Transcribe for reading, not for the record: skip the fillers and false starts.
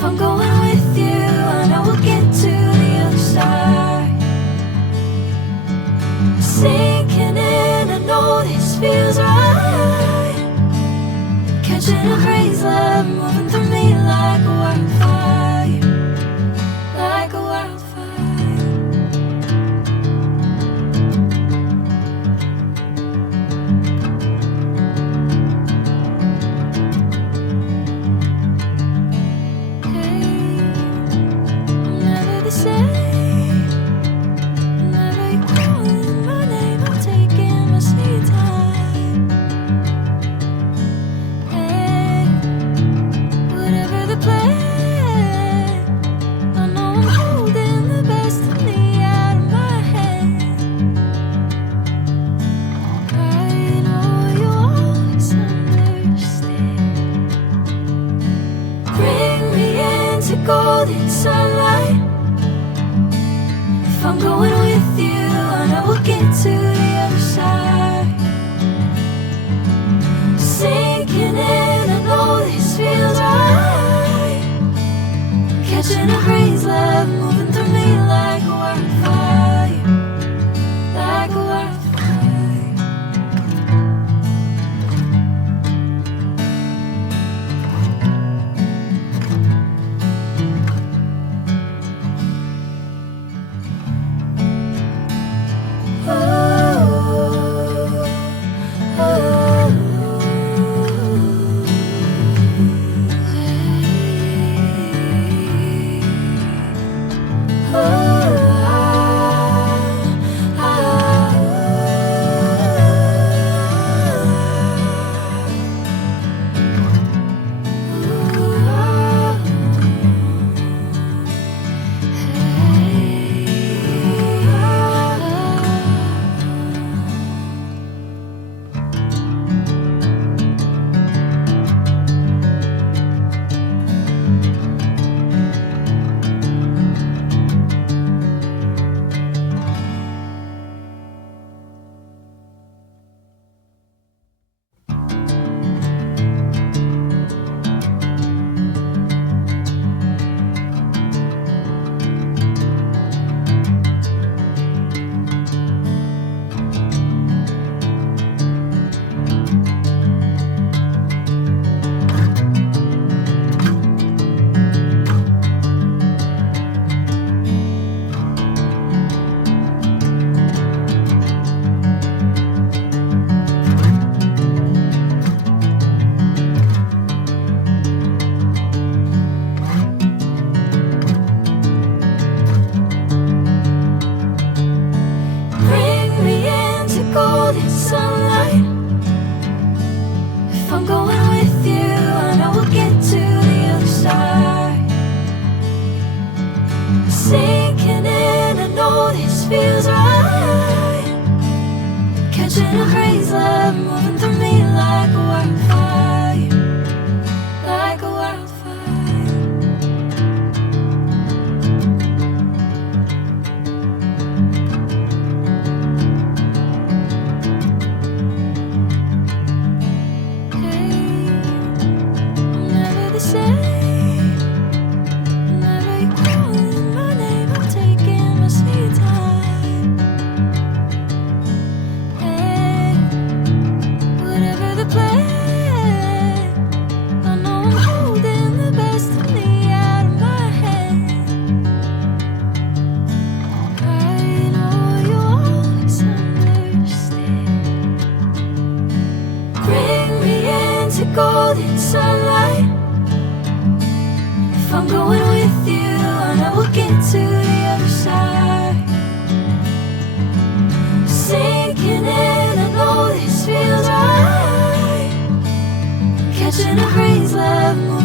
If I'm going with you, I know we'll get to the other side. Sinking in, I know this feels right. Catching a crazy love moving through me like a wildfire, like a wildfire. Golden sunlight. If I'm going with you, I know we'll get to the other side. Sinking in, I know this feels right. Catching a crazy love moving through me like a wildfire, like a wildfire. Sinking in, I know this feels right. Catching a crazy love moving through me like a wildfire, like a wildfire. Hey, I'm never the same. Golden sunlight. If I'm going with you, I know we'll get to the other side. Sinking in, I know this feels right. Catching a crazy love.